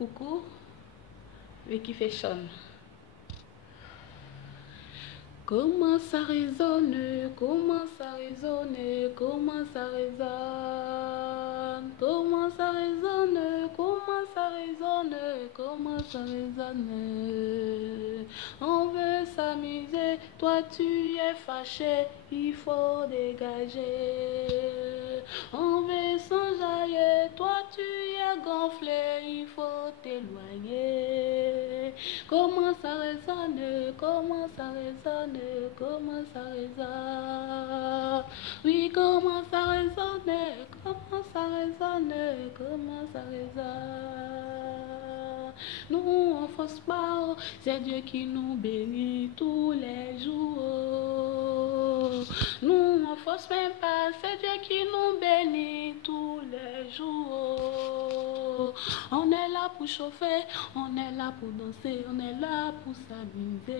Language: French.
Coucou, Vicky Fashion. Comment ça résonne, comment ça résonne, comment ça résonne, comment ça résonne, comment ça résonne, comment ça résonne. On veut s'amuser, toi tu es fâché, il faut dégager. On veut s'enjailler, toi tu es gonflé, il faut t'éloigner. Comment ça résonne, comment ça résonne, comment ça résonne. Oui, comment ça résonne, comment ça résonne, comment ça résonne. Nous on force pas, c'est Dieu qui nous bénit tous les jours. Nous on force même pas, c'est Dieu qui nous bénit tous les jours. On est là pour chauffer, on est là pour danser, on est là pour s'amuser.